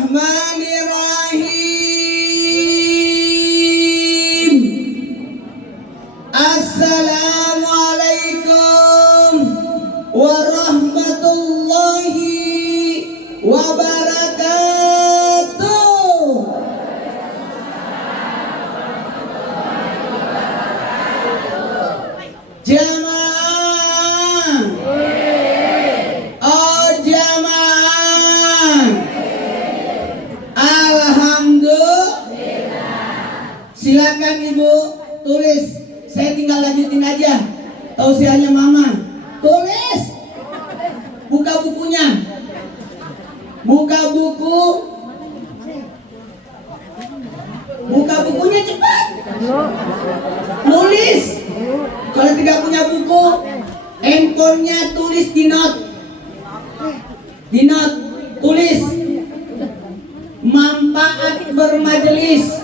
Bismillahirrahmanirrahim. Assalamualaikum warahmatullahi wabarakatuh. Jamaah, oh jamaah, alhamdulillah. Silakan ibu tulis, saya tinggal lanjutin aja tausiahnya mama. Tulis, buka bukunya, buka bukunya cepat. Tulis. Kalau tidak punya buku, handphonenya tulis di note. Tulis manfaat bermajelis.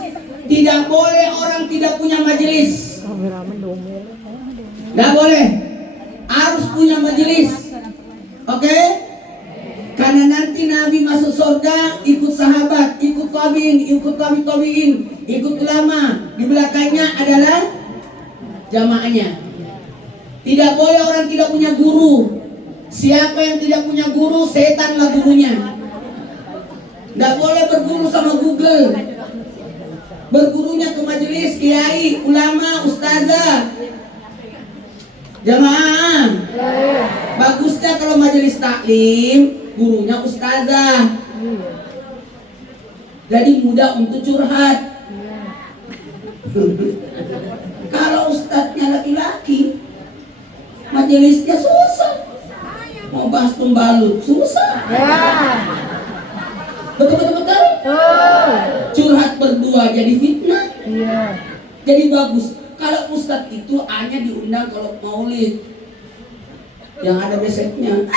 Tidak boleh orang tidak punya majelis. Tidak boleh, harus punya majelis. Oke? Karena nanti Nabi masuk surga ikut sahabat, ikut tabiin, ikut tabiin, ikut ulama. Di belakangnya adalah jamaahnya. Tidak boleh orang tidak punya guru. Siapa yang tidak punya guru, setanlah gurunya. Tidak boleh berguru sama Google. Bergurunya ke majelis kiai, ulama, ustazah. Jamaah, bagusnya kalau majelis taklim, gurunya ustazah. Jadi mudah untuk curhat. Kalau ustadznya laki-laki, majelisnya susah. Mau bahas pembalut susah. Betul. Curhat berdua jadi fitnah. Jadi bagus. Kalau ustadz itu hanya diundang kalau maulid, yang ada beseknya.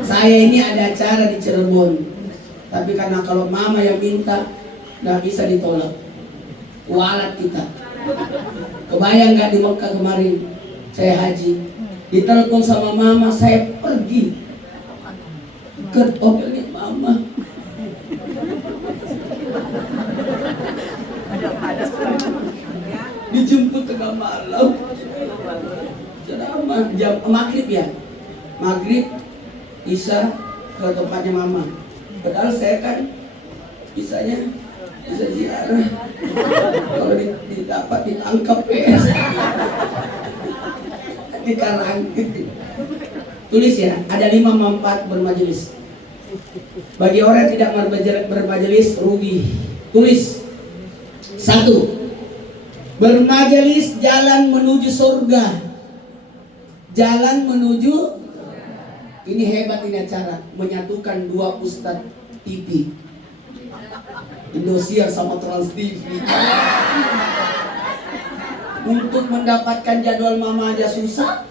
Saya ini ada acara di Cirebon, tapi karena kalau mama yang minta, nggak bisa ditolak. Walat kita. Kebayang nggak di Mekah kemarin saya haji, ditelepon sama mama, saya pergi ke hotelnya mama. Dijemput tengah malam. Ceramah jam maghrib ya, maghrib Isya ke tempatnya mama. Padahal saya kan bisa ziarah. Kalau didapat ditangkap ya. Dikarang. Tulis ya, ada 5 manfaat bermajelis. Bagi orang yang tidak bermajelis rugi. Tulis. 1. Bermajelis jalan menuju surga. Jalan menuju, ini hebat ini acara, menyatukan 2 ustadz TV, Indosiar sama Trans TV. Untuk mendapatkan jadwal mama aja susah,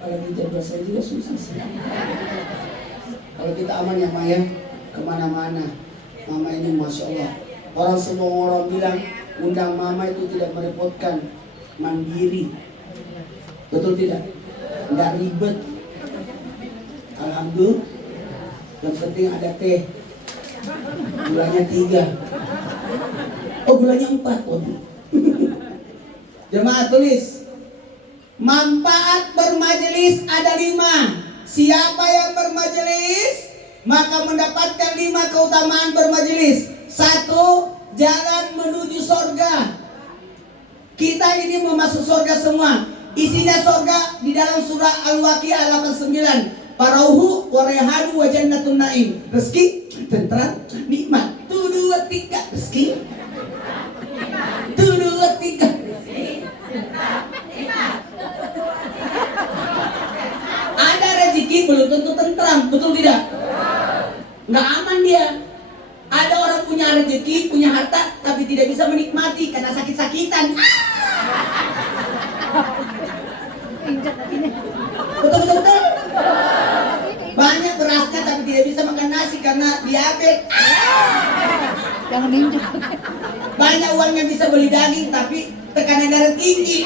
kalau di jadwal saya juga susah sih. Kalau kita aman ya Maya, kemana-mana mama ini Masya Allah. Orang semua orang bilang undang mama itu tidak merepotkan, mandiri. Betul tidak? Tidak ribet. Alhamdulillah. Yang penting ada teh. Gulanya 3. Oh gulanya 4. Waduh. Jemaah tulis. Manfaat bermajelis ada 5. Siapa yang bermajelis maka mendapatkan 5 keutamaan bermajelis. 1. Jalan menuju surga. Kita ini mau masuk surga semua. Isinya surga di dalam surah Al-Waqiah 89. Parauhu wa rayhanu wa jannatun naim. Rezeki, tentram, nikmat. 1, 2, 3 rezeki. 1, 2, 3 ada rezeki belum tentu tentram, betul tidak? Nggak aman dia. Ada orang punya rezeki, punya harta, tapi tidak bisa menikmati karena sakit-sakitan. Betul. Banyak berasnya tapi tidak bisa makan nasi karena diabetes. Jangan injak. Banyak uangnya bisa beli daging tapi tekanan darah tinggi.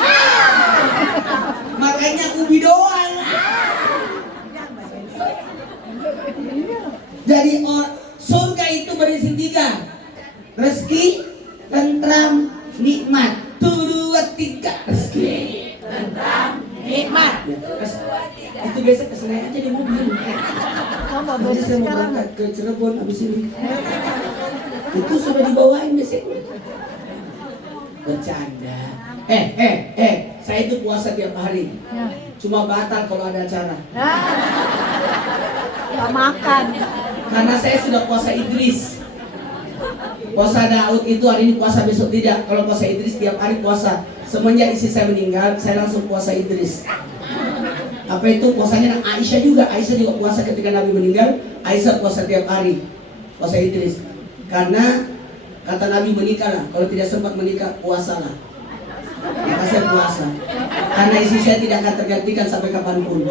Makanya ubi doang. Ya, itu biasa kesenai aja di mobil. Kamu Nanti besok saya mau sekarang. berangkat ke Cirebon abis ini. Itu sudah dibawain biasanya. Bercanda. Saya itu puasa tiap hari. Ya. Cuma batal kalau ada acara. Gak makan. Karena saya sudah puasa Idris. Puasa Daud itu hari ini puasa, besok tidak. Kalau puasa Idris tiap hari puasa. Semenjak istri saya meninggal, saya langsung puasa Idris. Apa itu puasanya? Aisyah juga puasa ketika Nabi meninggal. Aisyah puasa tiap hari, puasa Idris. Karena kata Nabi, menikahlah. Kalau tidak sempat menikah, puasalah. Maka saya puasa. Karena istri saya tidak akan tergantikan sampai kapanpun.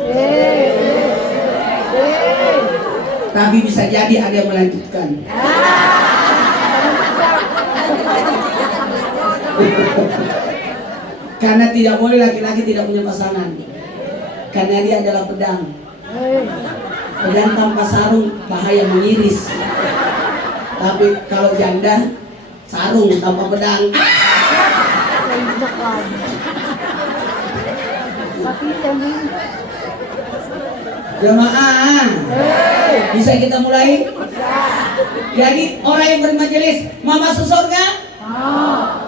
Tapi bisa jadi ada yang melanjutkan. Karena tidak boleh laki-laki tidak punya pasangan. Karena dia adalah pedang. Pedang tanpa sarung bahaya mengiris. Tapi kalau janda, sarung tanpa pedang. Tapi yang ini. Jemaah, bisa kita mulai? Jadi orang yang bermajelis mau masuk surga?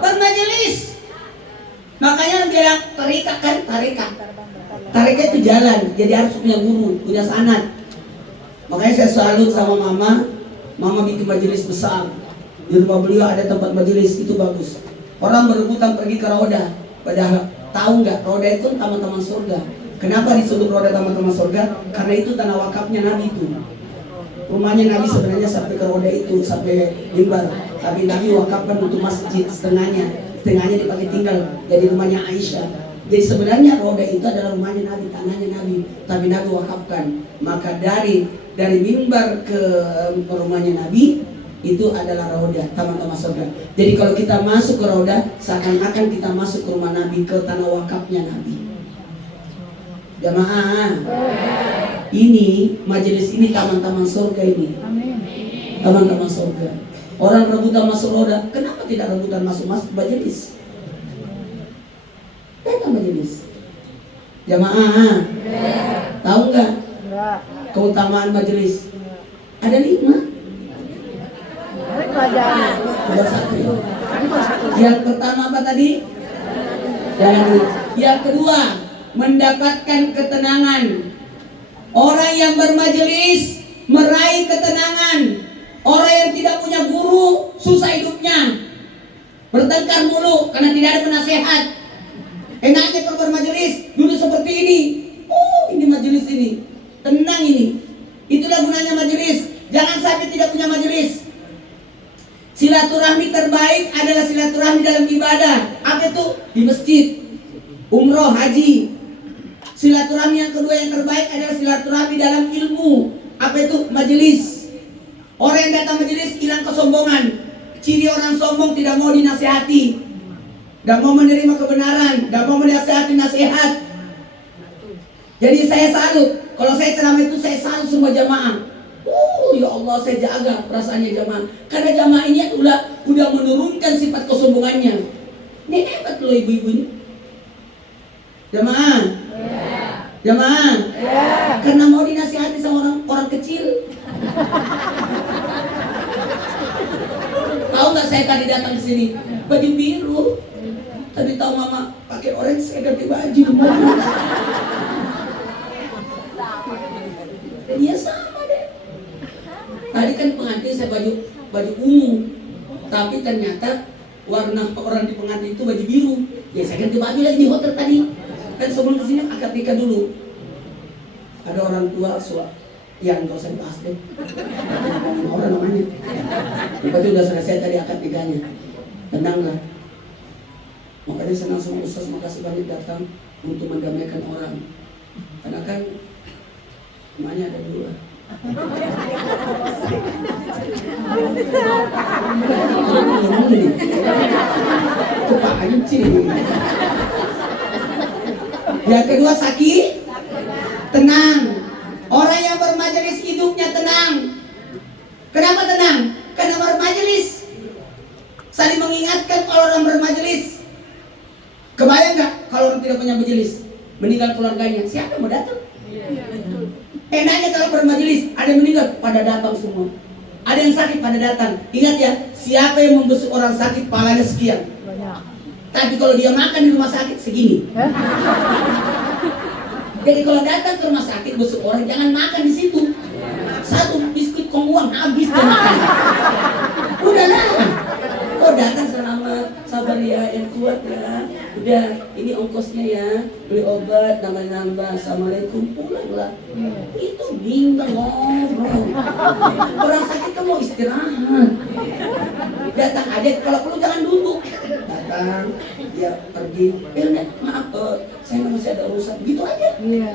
Bermajelis. Makanya bilang tarikat kan, tarikat itu jalan, jadi harus punya guru, punya sanad. Makanya saya salut sama mama bikin majelis besar. Di rumah beliau ada tempat majelis, itu bagus. Orang berebutan pergi ke Roda, padahal tahu nggak Roda itu taman-taman surga. Kenapa disebut Roda taman-taman surga? Karena itu tanah wakafnya Nabi itu. Rumahnya Nabi sebenarnya sampai ke Roda itu, sampai mimbar. Tapi Nabi wakafkan untuk masjid setengahnya dipakai tinggal jadi rumahnya Aisyah. Jadi sebenarnya Roda itu adalah rumahnya Nabi, tanahnya Nabi, tapi Nabi wakafkan. Maka dari mimbar ke rumahnya Nabi itu adalah Roda, taman-taman surga. Jadi kalau kita masuk ke Roda, seakan-akan kita masuk ke rumah Nabi, ke tanah wakafnya Nabi. Jamaah, ini majelis ini taman-taman surga ini. Taman-taman surga. Orang rebutan masuk Roda, kenapa tidak rebutan masuk majelis? Datang majelis. Jamaah, tahu nggak keutamaan majelis? Ada 5. Ada 1 ya. Yang pertama apa tadi? Yang kedua, mendapatkan ketenangan. Orang yang bermajelis meraih ketenangan. Orang yang tidak punya guru susah hidupnya, bertengkar mulu karena tidak ada penasehat. Enaknya kalau bermajelis dulu seperti ini. Oh, ini majelis ini tenang ini. Itulah gunanya majelis. Jangan sampai tidak punya majelis. Silaturahmi terbaik adalah silaturahmi dalam ibadah. Apa itu? Di masjid, umroh, haji. Silaturahmi yang kedua yang terbaik adalah silaturahmi dalam ilmu. Apa itu? Majelis. Orang yang datang majelis hilang kesombongan. Ciri orang sombong tidak mau dinasihati, tidak mau menerima kebenaran, tidak mau menasihati nasihat. Jadi saya salut. Kalau saya ceramah itu saya salut semua jamaah. Ya Allah, saya jaga perasaannya jamaah. Karena jamaah ini udah menurunkan sifat kesombongannya. Ini hebat loh ibu-ibu ini. Jamaah, jamaah, karena mau dinasihati sama orang kecil. Tahu nggak saya tadi datang ke sini baju biru. Tadi tahu mama pakai orange, saya ganti baju. Iya sama deh. Tadi kan pengantin saya baju ungu, tapi ternyata warna orang di pengantin itu baju biru. Ya saya ganti baju lagi di hotel tadi. Kan sebelum kesini akad nikah dulu. Ada orang tua yang nggak usah dibahas deh. Orang namanya. Itu udah selesai tadi akad nikahnya. Tenanglah. Makanya senang sama Ustaz, makasih banyak datang untuk mendamaikan orang. Karena kan emaknya ada 2. Itu Pak Anci. Yang kedua sakit, tenang. Orang yang bermajelis hidupnya tenang. Kenapa tenang? Karena bermajelis saling mengingatkan. Kalau orang bermajelis, kebayang nggak kalau orang tidak punya majelis? meninggal keluarganya, siapa yang mau datang? Enaknya kalau bermajelis, ada yang meninggal, pada datang semua. Ada yang sakit, pada datang. Ingat ya, siapa yang membesuk orang sakit, pahalanya sekian. Banyak. Tapi kalau dia makan di rumah sakit, segini. Jadi kalau datang ke rumah sakit, besuk orang, jangan makan di situ. Satu biskuit kongguang habis dia makan. Udahlah. Kau datang selamat, sabar ya, yang kuat ya. Udah, ini ongkosnya ya, beli obat, nambah-nambah. Assalamualaikum, pulanglah. Itu bimbang ngobrol. Orang sakit kan mau istirahat. Datang aja, kalau perlu jangan duduk. Datang, dia pergi. Nek, maaf, saya masih ada urusan. Gitu aja. Iya.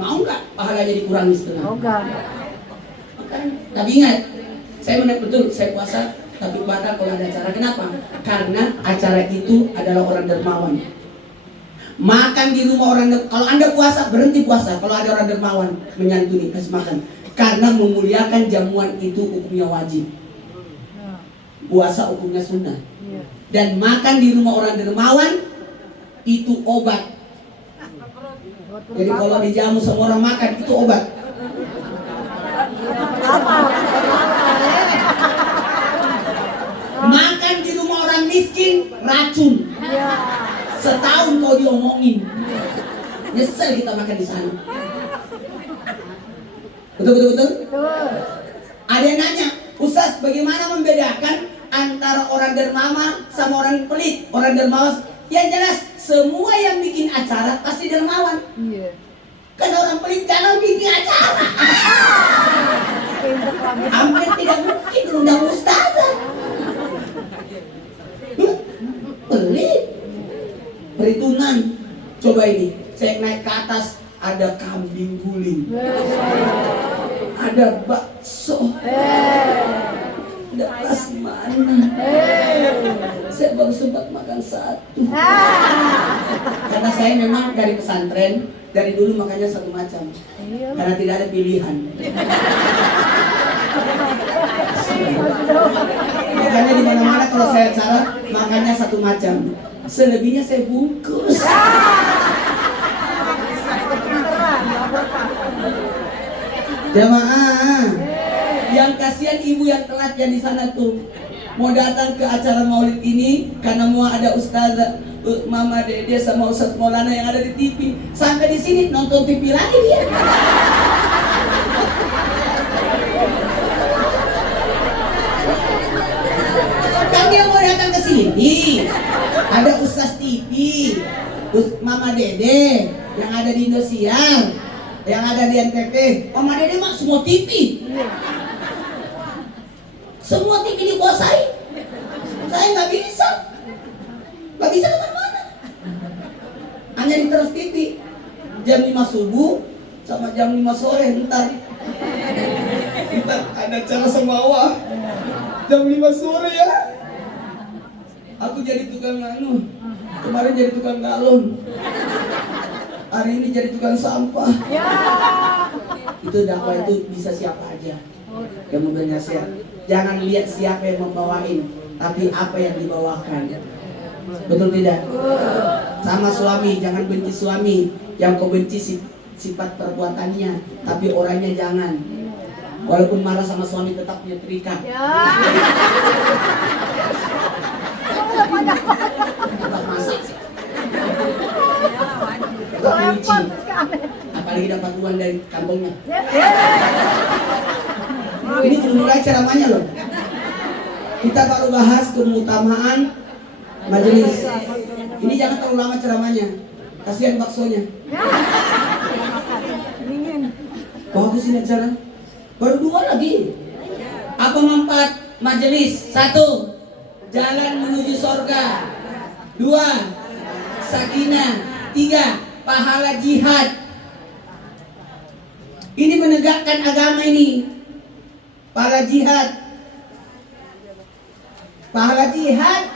Mau nggak pahalanya dikurangi setengah? Oh enggak. Makanya, tapi ingat, saya menaik betul, saya puasa, tapi batal kalau ada acara. Kenapa? Karena acara itu adalah orang dermawan. Makan di rumah orang kalau Anda puasa, berhenti puasa. Kalau ada orang dermawan menyantuni, kasih makan. Karena memuliakan jamuan itu hukumnya wajib. Puasa hukumnya sunnah. Iya. Dan makan di rumah orang dermawan itu obat. Jadi kalau dijamu semua orang makan itu obat. Makan di rumah orang miskin racun. Iya. Setahun kau diomongin. Nyesel kita makan di sana. Betul. Betul. Ada yang nanya, Ustaz, bagaimana membedakan antara orang dermawan sama orang pelit? Orang dermawan, yang jelas semua yang bikin acara pasti dermawan. Iya. Kan orang pelit jangan bikin acara. Hampir tidak mungkin undang ustazah. Pelit. Perhitungan. Coba ini, saya naik ke atas, ada kambing guling, ada bakso, ada prasmanan. Saya baru sempat makan satu. Karena saya memang dari pesantren, dari dulu makannya satu macam. Karena tidak ada pilihan. Makanya di mana-mana kalau saya acara makannya satu macam. Selebihnya saya bungkus. Jamaah, yang kasihan ibu yang telat yang di sana tuh mau datang ke acara maulid ini karena mau ada ustazah Mama Dede sama Ustaz Maulana yang ada di TV. Sampai di sini nonton TV lagi dia. Kan dia mau datang ke sini. Ada Ustaz TV, Mama Dede yang ada di Indosiar, yang ada di NTV. Mama Dede mah semua TV. Semua TV dikuasai. Saya nggak bisa kemana-mana. Hanya di Trans TV. Jam 5 subuh sama jam 5 sore ntar ada acara semawa. Jam 5 sore ya. Aku jadi tukang kemarin jadi tukang galon. Hari ini jadi tukang sampah. Itu dakwah itu bisa siapa aja yang memberi nasihat. Jangan lihat siapa yang membawain, tapi apa yang dibawakan. Betul tidak? Sama suami, jangan benci suami. Yang kau benci sifat perbuatannya, tapi orangnya jangan. Walaupun marah sama suami tetap nyetrika. Tetap masak. Tetap nyuci. Apalagi dapat uang dari kampungnya. Ini belum mulai ceramahnya loh. Kita baru bahas keutamaan majelis. Ini jangan terlalu lama ceramahnya. Kasihan baksonya. Bagus ini acara. Baru 2 lagi. Apa manfaat majelis? 1. Jalan menuju sorga. 2. Sakinah. 3. Pahala jihad. Ini menegakkan agama ini. Pahala jihad. Pahala jihad.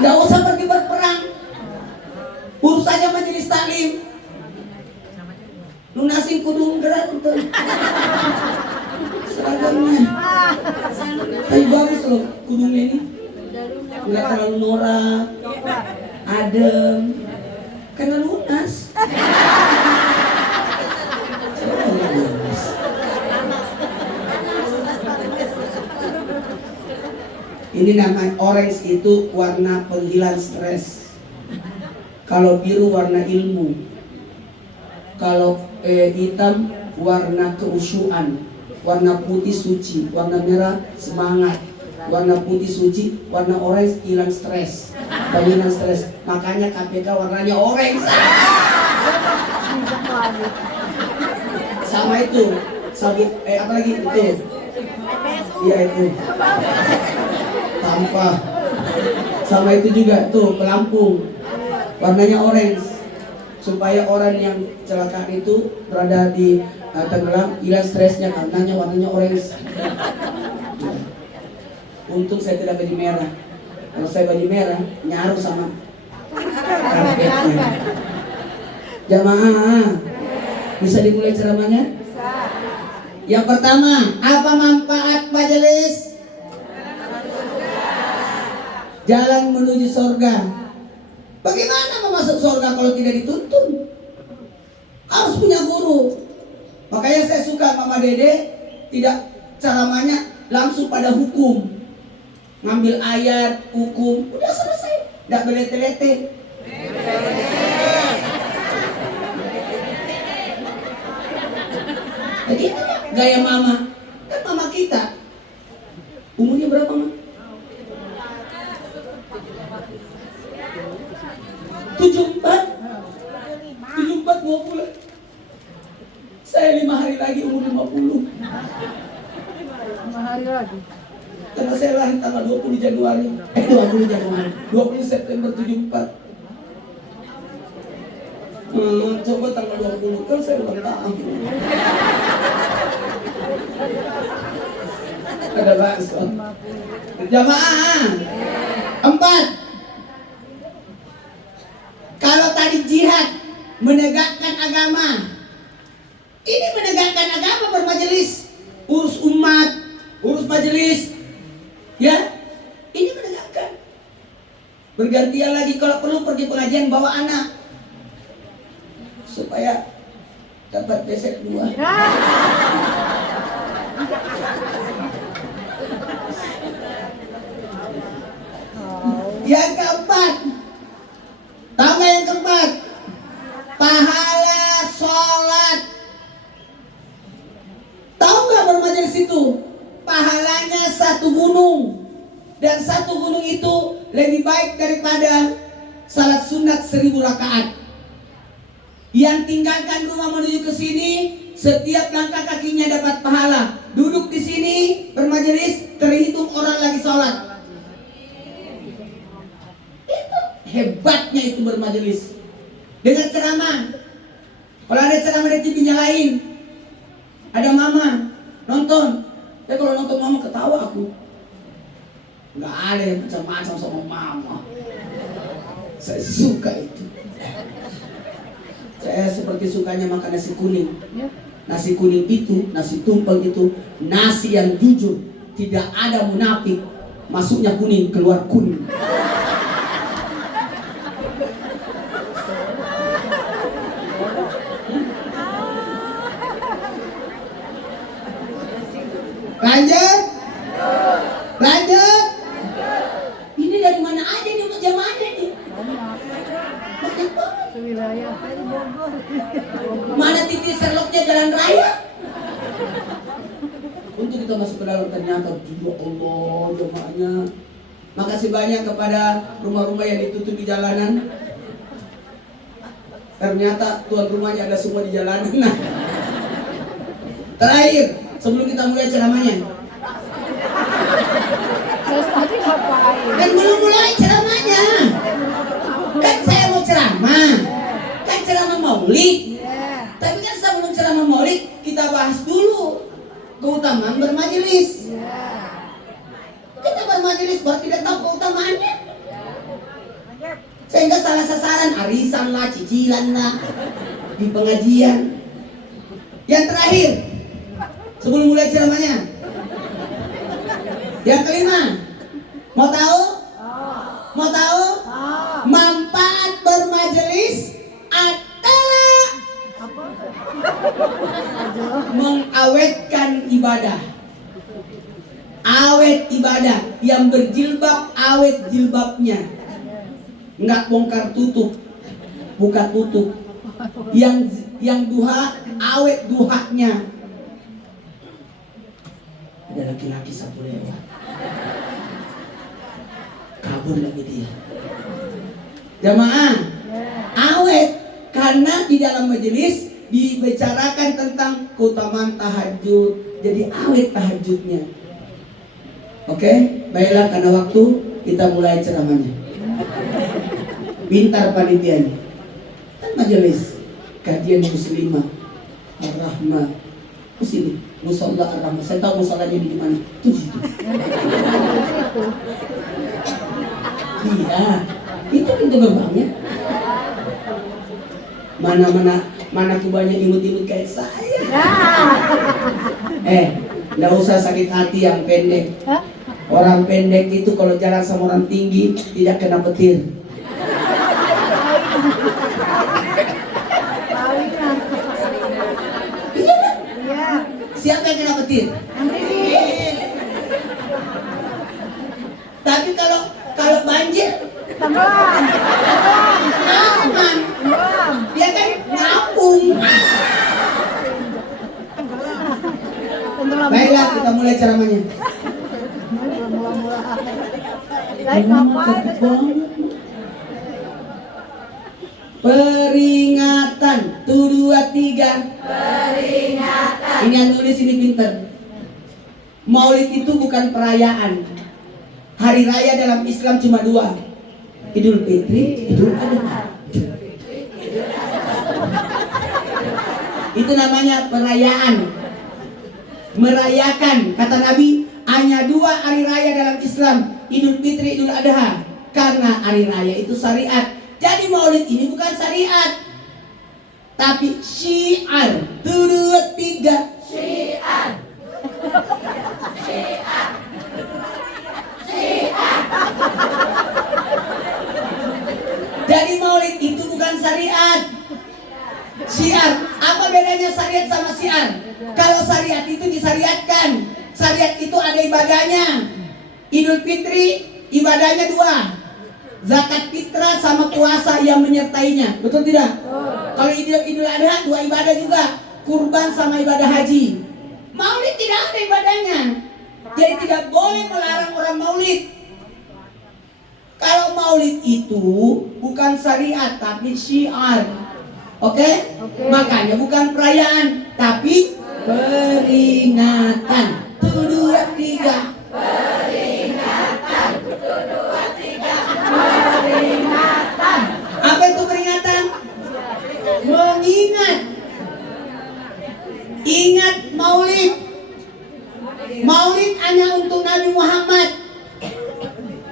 Nggak usah pergi berperang. Urus saja majelis taklim. Lunasin kudung gerak untuk seragamnya. Tapi bagus loh kudungnya ini. Nggak terlalu norak, adem, karena lunas. Lunas. Ini namanya orange, itu warna penghilang stres. Kalau biru warna ilmu. Kalau hitam warna keusyuan. Warna putih suci, warna merah semangat. Warna putih suci, warna orange hilang stres. Hilang stres. Makanya KPK warnanya orange. Sama itu. Sabit apa lagi itu? Iya itu. Tanpa. Sama itu juga tuh pelampung. Warnanya orange. Supaya orang yang kecelakaan itu berada di tenggelam, hilang stresnya, karenanya warnanya orange. Ya. Untung saya tidak baju merah. Kalau saya baju merah, nyaru sama karpetnya. Jamaah, bisa dimulai ceramahnya? Yang pertama, apa manfaat majelis? Jalan menuju surga. Bagaimana mau masuk surga kalau tidak dituntun? Harus punya guru. Makanya saya suka Mama Dede tidak ceramahnya langsung pada hukum. Ngambil ayat, hukum, udah selesai. Tidak belete-lete. Jadi itu gaya Mama. Kan Mama kita umurnya berapa, Mama? 74 20. Saya 5 hari lagi umur 50. 5 hari lagi. Karena saya lahir tanggal 20 Januari 20 September 74. Coba tanggal 20 kan saya ulang tahun. Ada bakso. Jamaah 4. Kalau tadi jihad menegakkan agama, ini menegakkan agama bermajelis, urus umat, urus majelis, ya, ini menegakkan. Bergantian lagi kalau perlu pergi pengajian bawa anak, supaya dapat besek 2. Yang keempat, tahu nggak yang keempat? Pahala sholat. Tahu nggak bermajelis itu? Pahalanya 1 gunung. Dan 1 gunung itu lebih baik daripada salat sunat 1000 rakaat. Yang tinggalkan rumah menuju ke sini, setiap langkah kakinya dapat pahala. Duduk di sini bermajelis terhitung orang lagi sholat. Itu hebatnya itu bermajelis. Dengan ceramah. Kalau ada ceramah di TV nyalain, ada Mama nonton. Tapi kalau nonton Mama ketawa aku. Nggak ada yang macam-macam sama Mama. Saya suka itu. Saya seperti sukanya makan nasi kuning. Nasi kuning itu, nasi tumpeng itu, nasi yang jujur, tidak ada munafik. Masuknya kuning, keluar kuning. Lanjut. Ini dari mana aja nih jamaahnya nih? Banyak banget. Sewilayah dari Bogor. Mana titik serloknya jalan raya? Untuk kita masuk ke dalam ternyata, ya Allah jamaahnya. Makasih banyak kepada rumah-rumah yang ditutup di jalanan. Ternyata tuan rumahnya ada semua di jalanan. Nah. Terakhir, sebelum kita mulai ceramahnya. Terus tadi ngapain? Kan belum mulai ceramahnya. Kan saya mau ceramah. Kan ceramah maulid. Tapi kan sebelum ceramah maulid kita bahas dulu keutamaan bermajelis. Kita bermajelis baru tidak tahu keutamaannya. Sehingga salah sasaran, arisan lah, cicilan lah di pengajian. Yang terakhir, sebelum mulai ceramahnya, Yang kelima, mau tahu? Mau tahu? Manfaat bermajelis adalah mengawetkan ibadah. Awet ibadah. Yang berjilbab awet jilbabnya, nggak bongkar tutup, buka tutup. Yang duha awet duhanya. Ada laki-laki satu lewat, kabur lagi dia. Jamaah, awet karena di dalam majelis dibicarakan tentang keutamaan tahajud. Jadi awet tahajudnya. Oke, baiklah, karena waktu kita mulai ceramahnya. Pintar panitianya. Kan majelis kajian muslimah ar-rahmah. Ke sini, musalla ar-rahmah. Saya tahu musallanya di mana. Tuh situ. Iya, itu pintu gerbangnya. Mana kubahnya imut-imut kayak saya. Nggak usah sakit hati yang pendek. Orang pendek itu kalau jalan sama orang tinggi tidak kena petir. Iya. Siapa yang kena petir? Tapi kalau banjir Tenggelam. aman. Dia kan ngapung. Baiklah, kita mulai ceramahnya. Peringatan. 1, 2, 3. Peringatan. Ini yang tulis ini pinter. Maulid itu bukan perayaan. Hari raya dalam Islam cuma 2. Idul Fitri, Idul Adha. Itu namanya perayaan. Merayakan, kata Nabi, hanya 2 hari raya dalam Islam, Idul Fitri, Idul Adha. Karena hari raya itu syariat. Jadi maulid ini bukan syariat, tapi syiar. 1, 2, 3. Syiar. Syiar. Syiar. Jadi maulid itu bukan syariat. Syiar. Apa bedanya syariat sama syiar? Kalau syariat itu disyariatkan. Syariat itu ada ibadahnya. Idul Fitri ibadahnya 2. Zakat fitrah sama puasa yang menyertainya. Betul tidak? Kalau Idul Adha 2 ibadah juga. Kurban sama ibadah haji. Maulid tidak ada ibadahnya. Jadi tidak boleh melarang orang maulid. Kalau maulid itu bukan syariat tapi syiar. Oke? Makanya bukan perayaan tapi peringatan. 1, 2, 3. Peringatan. 1, 2, 3. Peringatan. Apa itu peringatan? Mengingat. Ingat maulid. Maulid hanya untuk Nabi Muhammad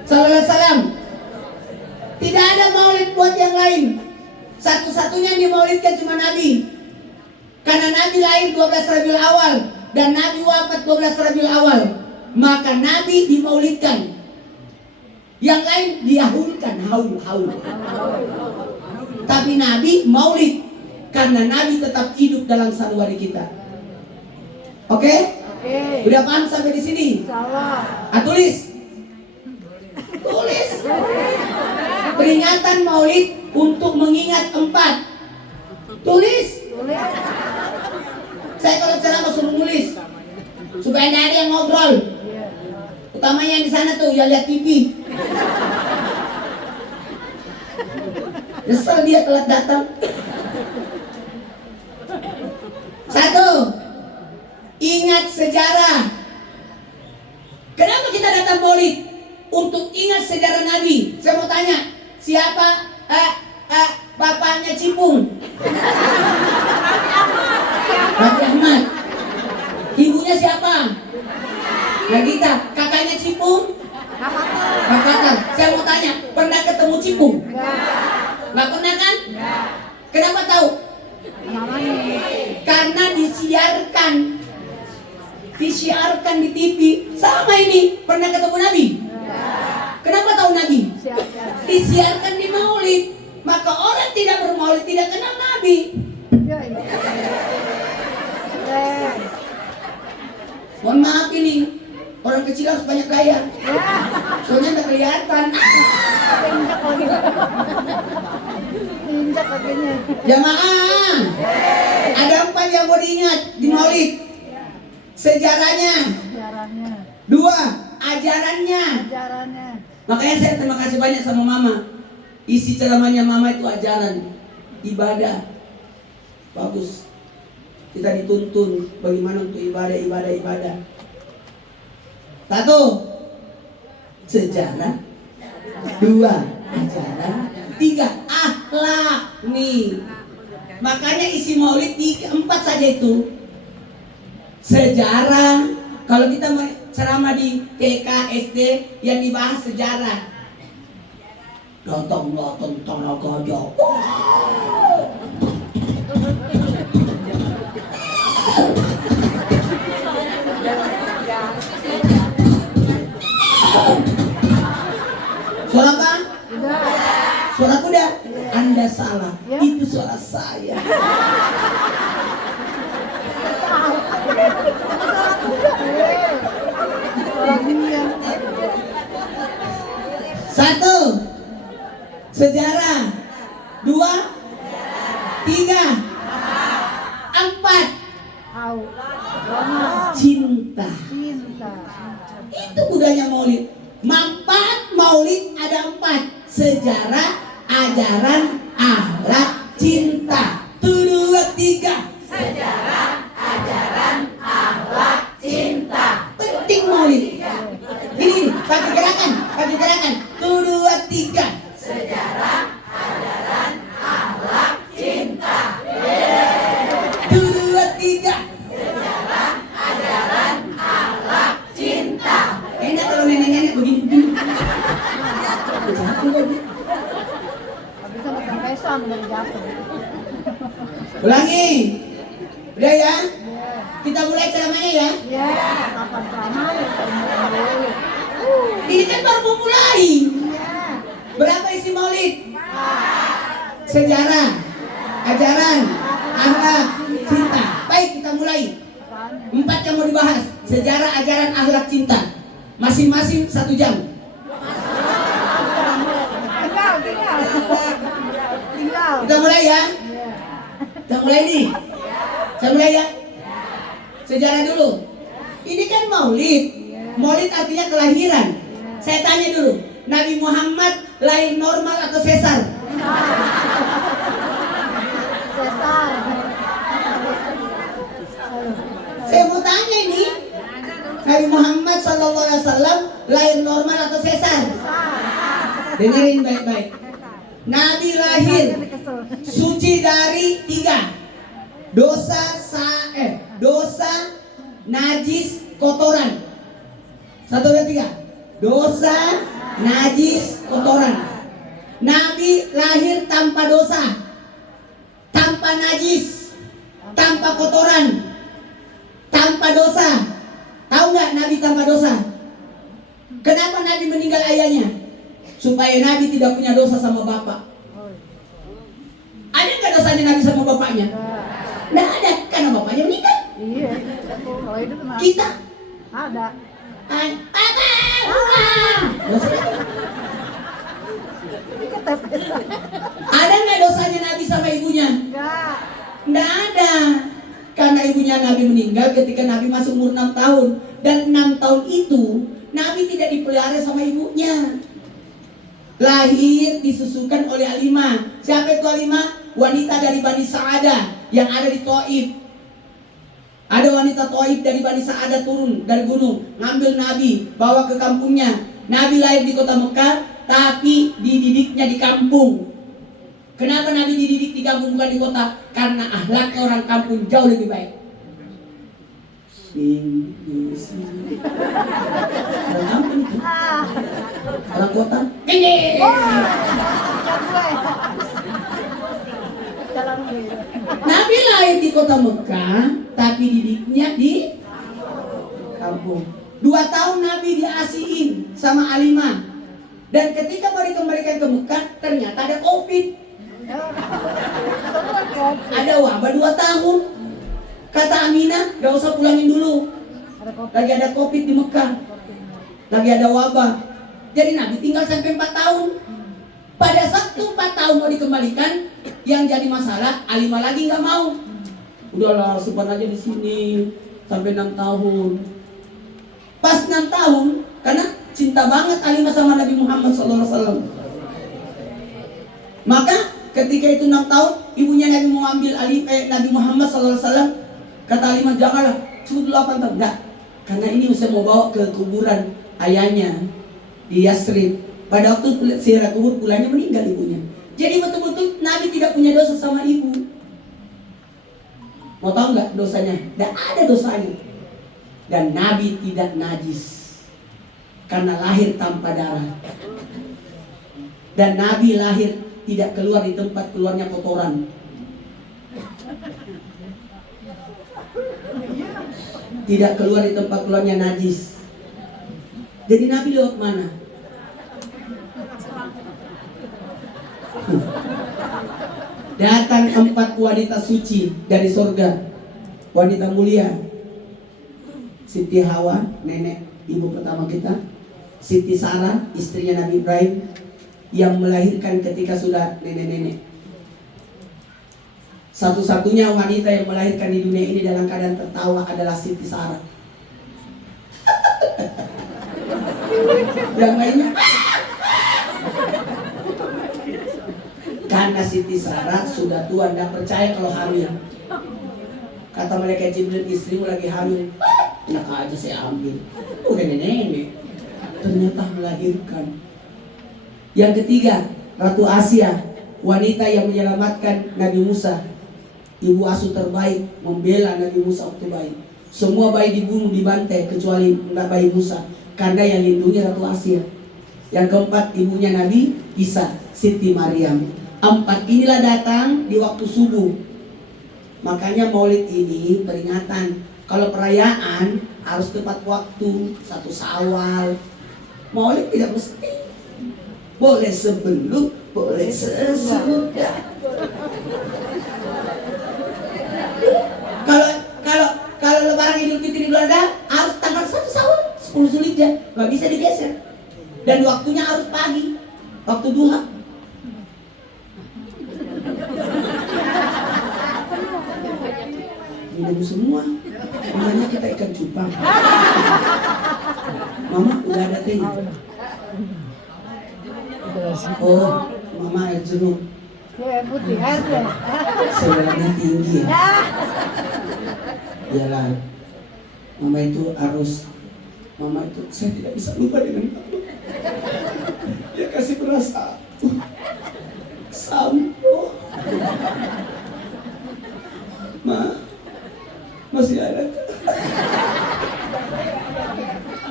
sallallahu alaihi wasallam. Tidak ada maulid buat yang lain. Satu-satunya yang dimaulidkan cuma Nabi. Karena Nabi lahir 12 Rabiul Awal dan Nabi wafat 12 Rabiul Awal, maka Nabi dimaulidkan. Yang lain dihaulkan, haul. Tapi Nabi maulid karena Nabi tetap hidup dalam sanubari kita. Oke? Udah paham sampai di sini? Tulis. Tulis. Peringatan maulid untuk mengingat 4. Tulis. Saya kalau ceramah suruh nulis supaya tidak ada yang ngobrol. Utamanya yang di sana tuh yang lihat TV. Nyesel dia telat datang. 1. Ingat sejarah. Kenapa kita datang maulid? Untuk ingat sejarah Nabi. Saya mau tanya, siapa bapaknya Cipung? Nabi Ahmad. Ibunya siapa? Nagita. Kakaknya Cipung? Kak Katar. Saya mau tanya, pernah ketemu Cipung? Nggak pernah kan? Kenapa tahu? Karena disiarkan di TV. Sama ini, pernah disiarkan di maulid. Maka orang tidak bermaulid tidak kenal Nabi. Ya, iya. Keren. Mohon maaf ini, orang kecil harus banyak gaya. Soalnya nggak kelihatan. Injak lagi. Injak kakinya. Jamaah, ada 4 yang mau diingat di maulid. Sejarahnya, Sejarahnya. 2, ajarannya. Sejarahnya. Makanya saya terima kasih banyak sama mama. Isi ceramahnya mama itu ajaran, ibadah. Bagus. Kita dituntun bagaimana untuk ibadah. 1, sejarah. 2, ajaran. 3, akhlak. Nih. Makanya isi maulid 4 saja itu. Sejarah. Kalau kita ceramah di TK, SD yang dibahas sejarah. Datanglah tentara gajah. Suara apa? Suara kuda? Anda salah. Ya. Itu suara saya. Orangnya. 1, sejarah. 2, 3, 4, Tahu. cinta. Cinta. Itu budaya maulid. Manfaat maulid ada 4. Sejarah, ajaran, akhlak, cinta. 1, 2, 3. Sejarah, ajaran, akhlak, cinta. Penting maulid. Ini pakai gerakan. 1, 2, 3. Sejarah, ajaran, akhlak, cinta. 1, 2, 3. Sejarah, ajaran, akhlak, cinta. Enak kalau nenek-nenek begini. Habisnya makan pesan dari jatuh. Ulangi. Udah ya? Ya. Kita mulai ceramahnya ya. Ya, kapan ceramahnya? Ini kan baru mau mulai. Iya. Berapa isi maulid? Sejarah, ajaran, akhlak, cinta. Baik, kita mulai. 4 yang mau dibahas. Sejarah, ajaran, akhlak, cinta. Masing-masing 1 jam. Tinggal. Kita mulai ya. Iya. Kita mulai nih. Saya mulai ya. Sejarah dulu. Ini kan maulid. Maulid artinya kelahiran. Saya tanya dulu, Nabi Muhammad lahir normal atau sesar? Sesar. Saya mau tanya ini, Nabi Muhammad SAW lahir normal atau sesar? Dengerin baik-baik. Nabi lahir suci dari 3. Dosa, najis, kotoran. 1, 2, 3. Dosa, najis, kotoran. Nabi lahir tanpa dosa, tanpa najis, tanpa kotoran, tanpa dosa. Tahu nggak Nabi tanpa dosa? Kenapa Nabi meninggal ayahnya? Supaya Nabi tidak punya dosa sama bapak. Ada nggak dosanya Nabi sama bapaknya? Nggak ada, karena bapaknya meninggal. Iya. Kalau itu kenapa? Kita Ada. Papa, pulang. Ada nggak dosanya Nabi sama ibunya? Enggak. Nggak ada. Karena ibunya Nabi meninggal ketika Nabi masih umur 6 tahun. Dan 6 tahun itu Nabi tidak dipelihara sama ibunya. Lahir disusukan oleh Halimah. Siapa itu Halimah? Wanita dari Bani Sa'adah yang ada di Taif. Ada wanita Taif dari Bani Sa'adah turun dari gunung, ngambil Nabi, bawa ke kampungnya. Nabi lahir di kota Mekah, tapi dididiknya di kampung. Kenapa Nabi dididik di kampung bukan di kota? Karena akhlak orang kampung jauh lebih baik. Orang kampung itu, orang kota, ini. Nabi lahir di kota Mekah, tapi didiknya di kampung. 2 tahun Nabi diasihin sama Halimah. Dan ketika mau dikembalikan ke Mekah, ternyata ada COVID. Ada wabah 2 tahun. Kata Aminah, gak usah pulangin dulu. Lagi ada COVID di Mekah. Lagi ada wabah. Jadi Nabi tinggal sampai 4 tahun. Pada saat 4 tahun mau dikembalikan, yang jadi masalah Alimah lagi nggak mau. Udahlah, simpan aja di sini sampai 6 tahun. Pas 6 tahun, karena cinta banget Alimah sama Nabi Muhammad SAW. Maka ketika itu 6 tahun, ibunya Nabi mau ambil Nabi Muhammad SAW. Kata Alimah, janganlah, cukup 8 tahun. Enggak, karena ini saya mau bawa ke kuburan ayahnya di Yasrib. Pada waktu ziarah kubur pulangnya meninggal ibunya. Jadi betul-betul Nabi tidak punya dosa sama ibu. Mau tahu nggak dosanya? Tidak ada dosanya. Dan Nabi tidak najis karena lahir tanpa darah. Dan Nabi lahir tidak keluar di tempat keluarnya kotoran. Tidak keluar di tempat keluarnya najis. Jadi Nabi lewat mana? Datang 4 wanita suci dari surga, wanita mulia. Siti Hawa, nenek ibu pertama kita. Siti Sarah, istrinya Nabi Ibrahim, yang melahirkan ketika sudah nenek-nenek. Satu-satunya wanita yang melahirkan di dunia ini dalam keadaan tertawa adalah Siti Sarah. Yang lainnya karena Siti Sarah sudah tua, tidak percaya kalau hamil. Kata malaikat Jibril, istrimu lagi hamil. Enak aja saya ambil. Udah nenek. Ternyata melahirkan. Yang ketiga, Ratu Asia, wanita yang menyelamatkan Nabi Musa. Ibu asuh terbaik, membela Nabi Musa waktu bayi. Semua bayi dibunuh, dibantai kecuali bayi Musa, karena yang lindungi Ratu Asia. Yang keempat, ibunya Nabi Isa, Siti Maryam. 4 inilah datang di waktu subuh. Makanya Maulid ini peringatan. Kalau perayaan harus tepat waktu, 1 Syawal. Maulid tidak mesti. Boleh sebelum, boleh sesudah. Kalau Lebaran Idul Fitri bulan ada harus tanggal 1 Syawal, 10 Zulhijjah, nggak bisa digeser. Dan waktunya harus pagi, waktu duha. Minum semua, namanya kita ikan cupang. Mama udah ada tehnya. Oh, Mama air jeruk. Ya, putih air deh. Sebenarnya tinggi ya. Iyalah, Mama itu saya tidak bisa lupa dengan kamu. Dia kasih beras aku, sampo. Ma, masih ada.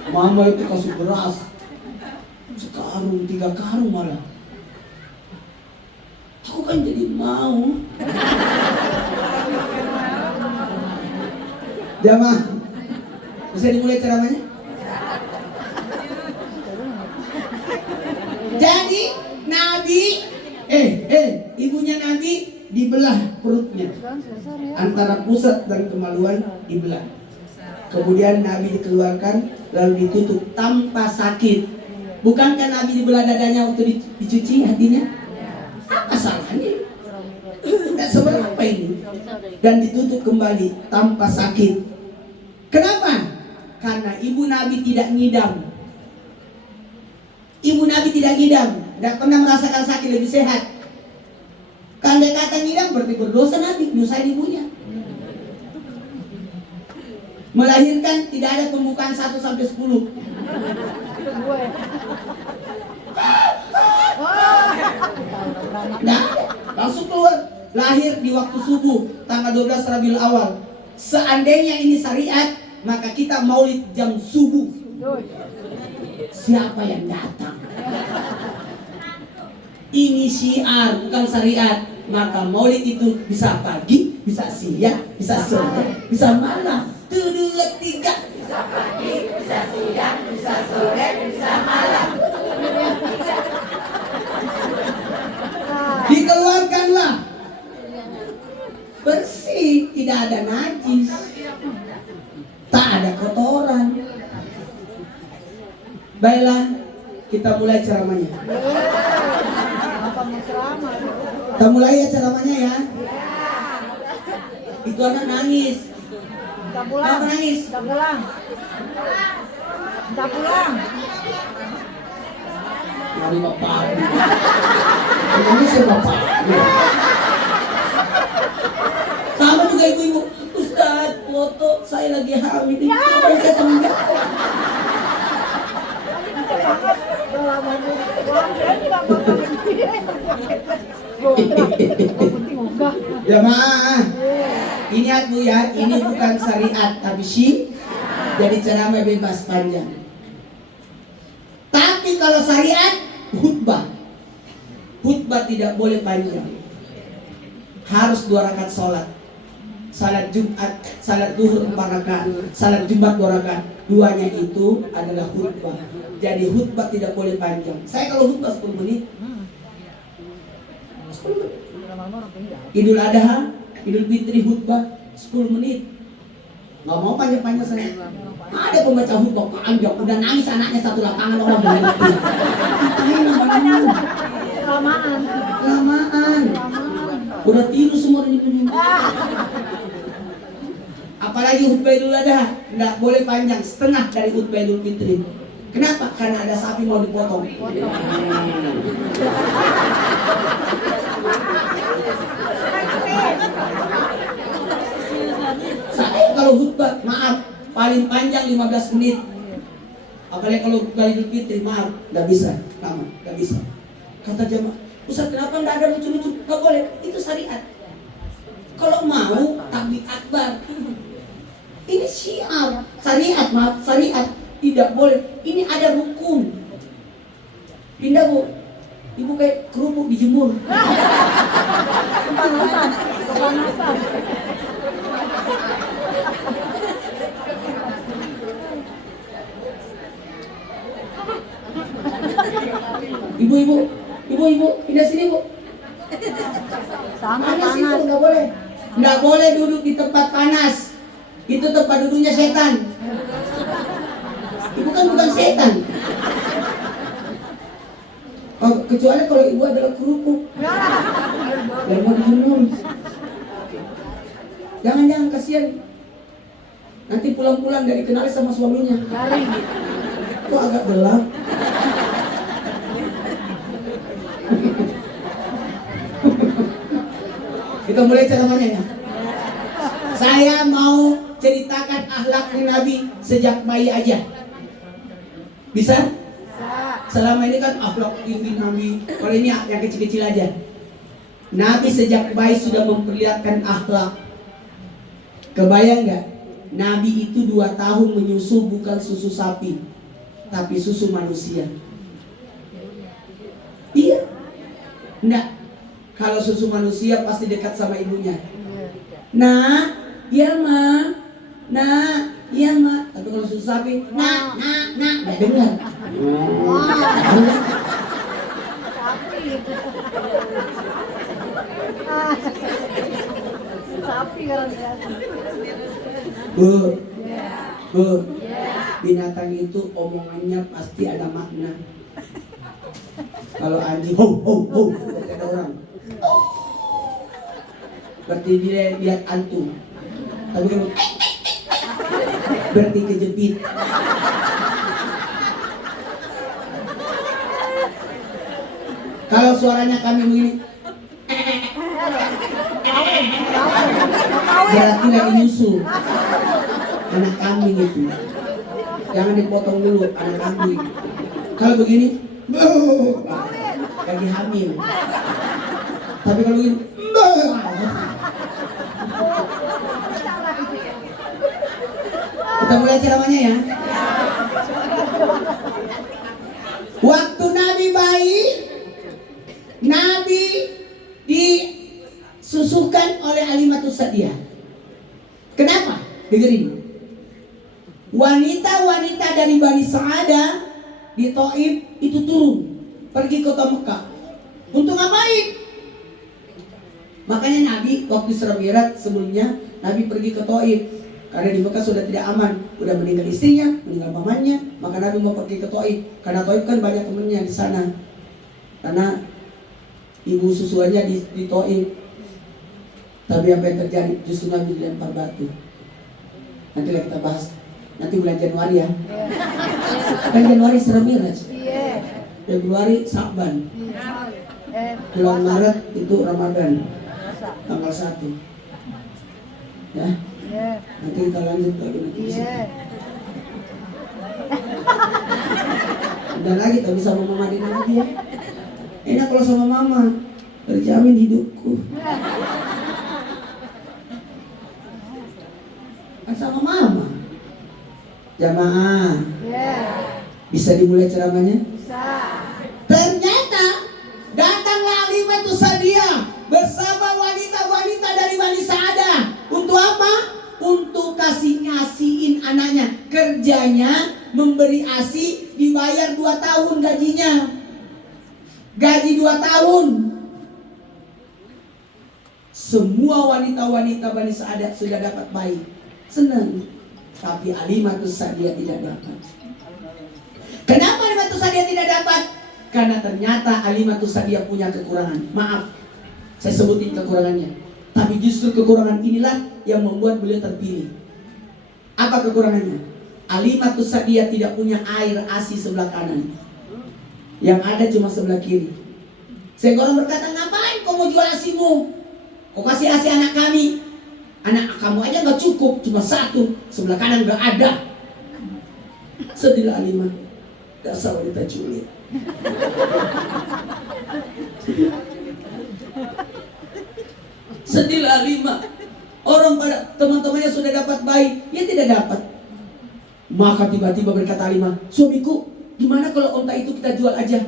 Mama itu kasih beras sekarung, 3 karung malah. Aku kan jadi mau. Jamaah, bisa dimulai ceramahnya? Jadi Nabi, ibunya Nabi dibelah perutnya, antara pusat dan kemaluan dibelah. Kemudian Nabi dikeluarkan lalu ditutup tanpa sakit. Bukankah Nabi dibelah dadanya waktu dicuci hatinya? Apa salahnya? Tidak seberapa ini. Dan ditutup kembali tanpa sakit. Kenapa? Karena ibu Nabi tidak ngidam. Ibu Nabi tidak ngidam, tidak pernah merasakan sakit, lebih sehat. Kalau dia kata ngidam berarti berdosa Nabi, nyusahin ibunya. Melahirkan tidak ada pembukaan 1 sampai 10. Nah, langsung keluar. Lahir di waktu subuh tanggal 12 Rabiul Awal. Seandainya ini syariat, maka kita maulid jam subuh. Siapa yang datang? Ini syiar, bukan syariat. Maka maulid itu bisa pagi, bisa siang, bisa sore, bisa malam. 1, 2, 3. Bisa pagi, bisa siang, bisa sore, bisa malam. 1, 2, 3. Baiklah, kita mulai ceramahnya. Apa mau ceramah? Kita mulai ya ceramahnya ya. Itu anak nangis. Kita pulang. Kenapa nangis? Kita pulang. Kita pulang. Dari bapak. Ini sih bapak. Sama juga ibu-ibu. Ustaz, foto saya lagi hamil. Itu apa yang saya tanggung jawab? Ya maaf. Ingat Bu ya, ini bukan syariat tapi jadi ceramah bebas panjang. Tapi kalau syariat khutbah tidak boleh panjang. Harus 2 rakaat sholat. Salat Jumat, salat duhur 4 rakaat, salat Jumat 2 rakaat. Duanya itu adalah khutbah. Jadi khutbah tidak boleh panjang. Saya kalau khutbah 10 menit. 10 menit. Idul Adha, Idul Fitri khutbah 10 menit. Nggak mau panjang-panjang saya. Ada pembaca khutbah panjang, udah nangis anaknya satu lapangan orang berhenti. Lamaan. Udah tiru semua ini. Apalagi khutbah Idul Adha nggak boleh panjang, setengah dari khutbah Idul Fitri. Kenapa? Karena ada sapi mau dipotong. Saya kalau khutbah, maaf, paling panjang 15 menit. Apalagi kalau khutbah Idul Fitri, maaf, nggak bisa, lama, nggak bisa. Kata jemaah, Ustaz kenapa nggak ada lucu-lucu? Nggak boleh, itu syariat. Kalau mau, takbir akbar. Ini syiar, syariat, maaf, syariat. Tidak boleh, ini ada rukun. Pindah Bu, ibu kayak kerupuk dijemur. Kepanasan. Ibu, pindah sini Bu. Sama Panas itu panas. nggak boleh. Nggak boleh duduk di tempat panas. Itu tempat duduknya setan. Ibu kan bukan setan. Oh, kecuali kalau ibu adalah kerupuk. Yang mau dijemur. Jangan kasihan. Nanti pulang-pulang dari kenal sama suaminya. Garing. Kok agak gelap? Kita mulai ceramahnya ya. Saya mau ceritakan akhlaknya Nabi sejak bayi aja. Bisa? Selama ini kan akhlak tinggi Nabi. Kalau ini yang kecil-kecil aja. Nabi sejak bayi sudah memperlihatkan akhlak. Kebayang nggak? Nabi itu 2 tahun menyusu bukan susu sapi, tapi susu manusia. Iya. Enggak. Kalau susu manusia pasti dekat sama ibunya. Nah, iya ma. Nah, iya ma. Tapi kalau susu sapi, nah, nggak dengar. Sapi kan. Bu, binatang itu omongannya pasti ada makna. Kalau anjing, ho, ada orang. Berarti dia lihat antum. Tapi kalau berarti kejepit. Kalau suaranya kami begini, berarti lagi nyusu. Anak kambing itu. Jangan dipotong dulu anak kambing. Kalau begini, lagi hamil. Tapi kalau begini, kita mulai ceramahnya ya. Waktu Nabi bayi, Nabi disusukan oleh Halimatus Sa'diyah. Kenapa? Dengerin. Wanita-wanita dari Bani Sa'adah di Taif itu turun pergi kota Mekah. Untuk ngapain? Makanya Nabi waktu Isra Mi'raj sebelumnya Nabi pergi ke Taif Karena di Mekah sudah tidak aman, udah meninggal istrinya, meninggal pamannya, maka Nabi mau pergi ke Taif. Karena Taif kan banyak temennya di sana. Karena ibu susuannya di Taif. Tapi apa yang terjadi? Justru Nabi dilempar batu. Nantilah kita bahas. Nanti bulan Januari ya. Kan Januari Isra Miraj. Februari Sa'ban. Bulan Maret itu Ramadan. Tanggal 1. Ya. Nanti kita lanjut lagi nanti. Udah lagi tak bisa sama mama Dina lagi ya. Enak kalau sama mama, terjamin hidupku. Kan sama mama. Jamaah. Bisa dimulai ceramahnya? Ternyata datanglah Halimatus Sa'diyah bersama wanita-wanita dari Bani Sa'adah. Untuk apa? Untuk kasih ngasihin anaknya. Kerjanya memberi ASI, dibayar 2 tahun gajinya. Gaji 2 tahun. Semua wanita-wanita Bani Sa'adah sudah dapat bayi. Senang. Tapi Halimatus Sa'diyah tidak dapat. Kenapa Halimatus Sa'diyah tidak dapat? Karena ternyata Halimatus Sa'diyah punya kekurangan. Maaf, saya sebutin kekurangannya. Tapi justru kekurangan inilah yang membuat beliau terpilih. Apa kekurangannya? Halimatus Sa'diyah tidak punya air ASI sebelah kanan. Yang ada cuma sebelah kiri. Sehingga orang berkata, ngapain kau mau jual ASImu? Kau kasih ASI anak kami. Anak kamu aja gak cukup, cuma 1. Sebelah kanan gak ada. Sedihlah Halimah. Dasar wanita julid. Sedihlah Halimah. Orang pada teman-temannya sudah dapat bayi, dia tidak dapat. Maka tiba-tiba berkata Halimah, suamiku, gimana kalau onta itu kita jual aja?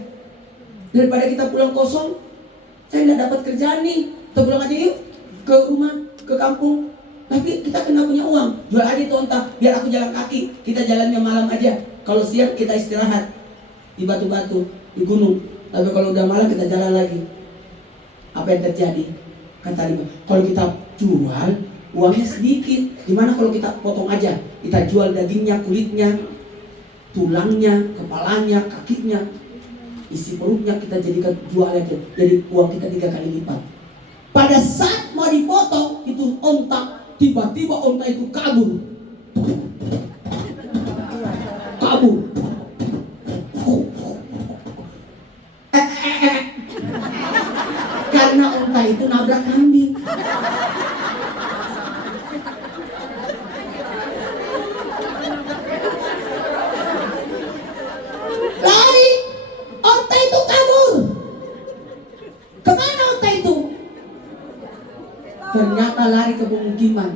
Daripada kita pulang kosong, saya nggak dapat kerjaan nih. Kita pulang aja yuk ke rumah, ke kampung. Tapi kita kena punya uang, jual aja itu onta, biar aku jalan kaki. Kita jalannya malam aja. Kalau siang kita istirahat di batu-batu, di gunung. Tapi kalau udah malam kita jalan lagi. Apa yang terjadi? Kata Halimah, kalau kita jual uangnya sedikit. Gimana kalau kita potong aja? Kita jual dagingnya, kulitnya, tulangnya, kepalanya, kakinya, isi perutnya kita jadikan jual aja. Jadi uang kita 3 kali lipat. Pada saat mau dipotong itu onta, tiba-tiba onta itu kabur. Kabur. Karena onta itu nabrak kambing. Lari, onta itu kabur. Kemana onta itu? Ternyata lari ke pemukiman.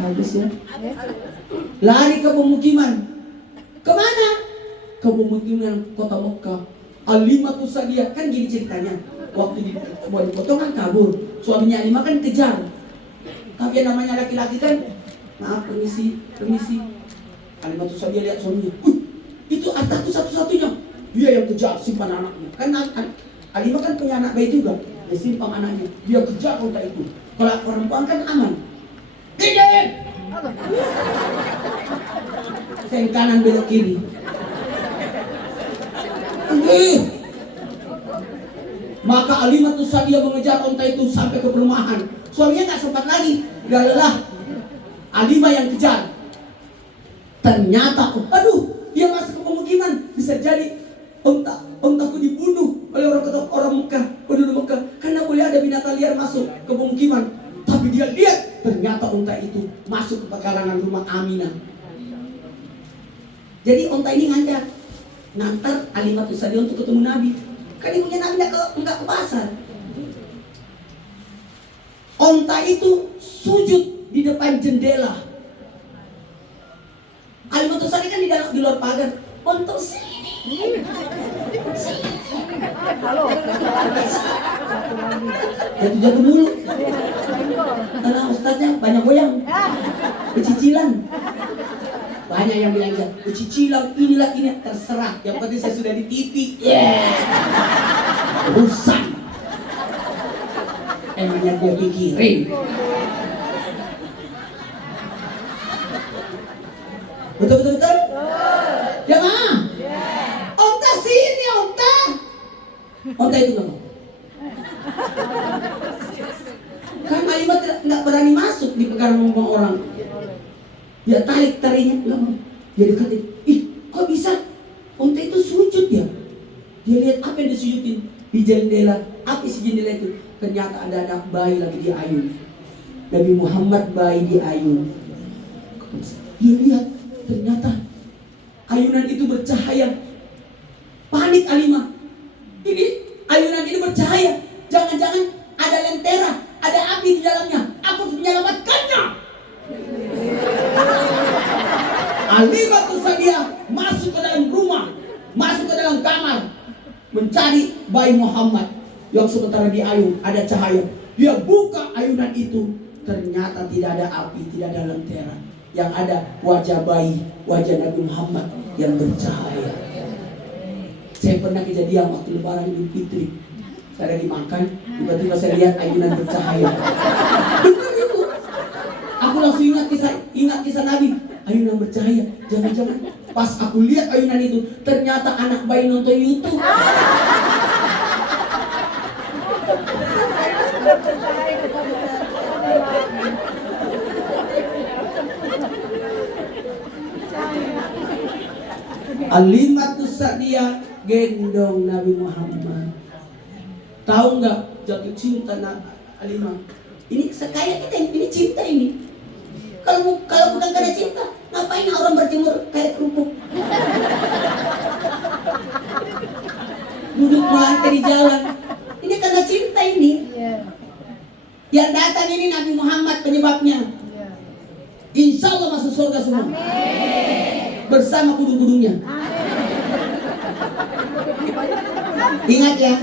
Bagus ya. Lari ke pemukiman. Kemana? Ke pemukiman kota Mekah. Halimatus Sa'diyah, kan gini ceritanya. Waktu mau dipotong kan kabur. Suaminya Halimah kan kejar. Tapi yang namanya laki-laki kan, maaf permisi. Halimatus Sa'diyah lihat suaminya. Itu hartaku satu-satunya. Dia yang kejar simpan anaknya. Kan Halimah kan punya anak bayi juga. Dia simpan anaknya. Dia kejar onta itu. Kalau perempuan kan aman. Gigit! Sen kanan belok kiri. Maka Halimatus Sa'diyah mengejar onta itu sampai ke perumahan. Suaminya tak sempat lagi, udah lelah. Halimah yang kejar. Ternyata, aduh, dia masuk ke pemukiman. Bisa jadi ontaku dibunuh oleh orang Mekah, penduduk Mekah. Karena boleh ada binatang liar masuk ke pemukiman. Tapi dia lihat, ternyata onta itu masuk ke pekarangan rumah Aminah. Jadi onta ini ngantar Halimatus Sa'diyah untuk ketemu Nabi. Kan ibunya Nabi enggak ke pasar. Onta itu sujud di depan jendela. Halimatus Sa'diyah kan di luar pagar. Onta sini. Halo. Jatuh mulu. Karena ustaznya banyak goyang. Kecicilan. Banyak yang bilang kecicilan inilah ini, terserah. Yang penting saya sudah di TV. Urusan. emangnya gue pikirin. Betul? Jamaah. Onta sini, onta. Onta itu nggak mau. Kan kalimat nggak berani masuk di pegangan ngomong orang. Dia tarik tarinya, nggak mau. Dia dekatin. Ih, kok bisa? Onta itu sujud ya. Dia lihat apa yang disujudin di jendela. Apa isi jendela itu? Ternyata ada anak bayi lagi diayun. Nabi Muhammad bayi diayun. Dia lihat ternyata ayunan itu bercahaya. Panik Alimah. Ini ayunan ini bercahaya. Jangan-jangan ada lentera, ada api di dalamnya. Aku harus menyelamatkannya. Alimah Tusadia masuk ke dalam rumah, masuk ke dalam kamar, mencari bayi Muhammad yang sementara diayun, ada cahaya. Dia buka ayunan itu, ternyata tidak ada api, tidak ada lentera. Yang ada wajah bayi, wajah Nabi Muhammad yang bercahaya. Saya pernah kejadian waktu lebaran Idul Fitri. Saya lagi makan, tiba-tiba saya lihat ayunan bercahaya. Betul itu. Aku langsung ingat kisah Nabi. Ayunan bercahaya. Jangan-jangan pas aku lihat ayunan itu, ternyata anak bayi nonton YouTube. Alimatus Sa'diyah gendong Nabi Muhammad. Tahu nggak jatuh cinta Alimah? Ini sekaya kita, ini cinta ini. Kalau bukan karena cinta, ngapain orang berjemur kayak kerupuk? Duduk melantai di jalan. Ini karena cinta ini. Yang datang ini Nabi Muhammad penyebabnya. Insya Allah masuk surga semua. Bersama kudung-kudungnya. Ingat ya,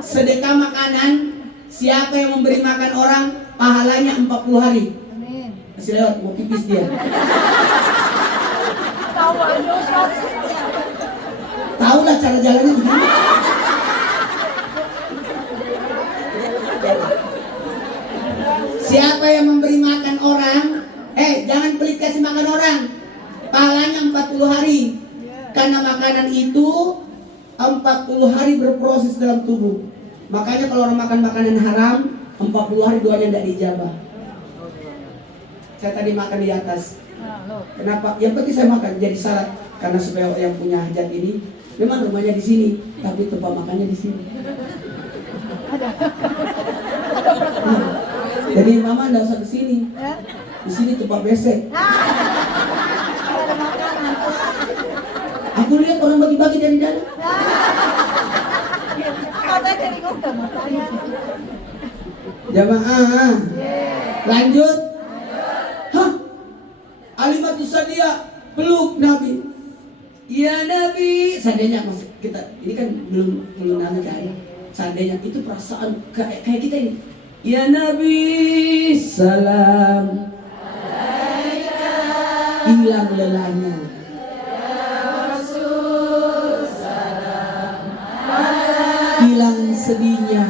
sedekah makanan, siapa yang memberi makan orang, pahalanya 40 hari. Masih lewat, mau pipis dia. Tahu lah cara jalannya begini. Siapa yang memberi makan orang, jangan pelit kasih makan orang, pahalanya 40 hari. Karena makanan itu 40 hari berproses dalam tubuh. Makanya kalau orang makan makanan haram, 40 hari doanya tidak dijabah. Saya tadi makan di atas. Kenapa? Yang penting saya makan jadi syarat, karena supaya yang punya hajat ini memang rumahnya di sini, tapi tempat makannya di sini. Jadi mama nggak usah ke sini. Di sini tempat besek. Aku lihat orang bagi-bagi dari dalam. Jamaah. Lanjut. Hah? Alimatus Sa'diyah peluk Nabi. Ya Nabi. Seandainya masih kita ini kan belum nanya kan. Seandainya itu perasaan kayak kita ini. Ya Nabi, salam alaika. Hilang lelahnya. Hilang sedihnya.